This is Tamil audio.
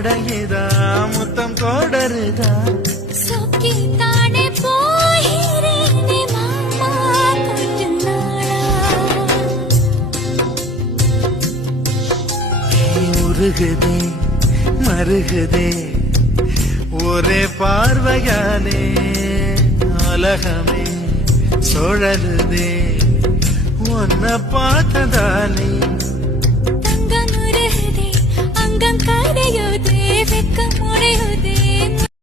தொடங்கிதா முத்தம் கோடருதா சொக்கி தானே போகிறேனே மாமா கொஞ்ச நாளா உருகுதே மருகுதே ஒரே பார்வையாலே உலகமே சுழலுதே உன்னை பார்த்ததாலே தங்கம் உருகுதே அங்கம் கரையுதே வெக்கம் உடையுதே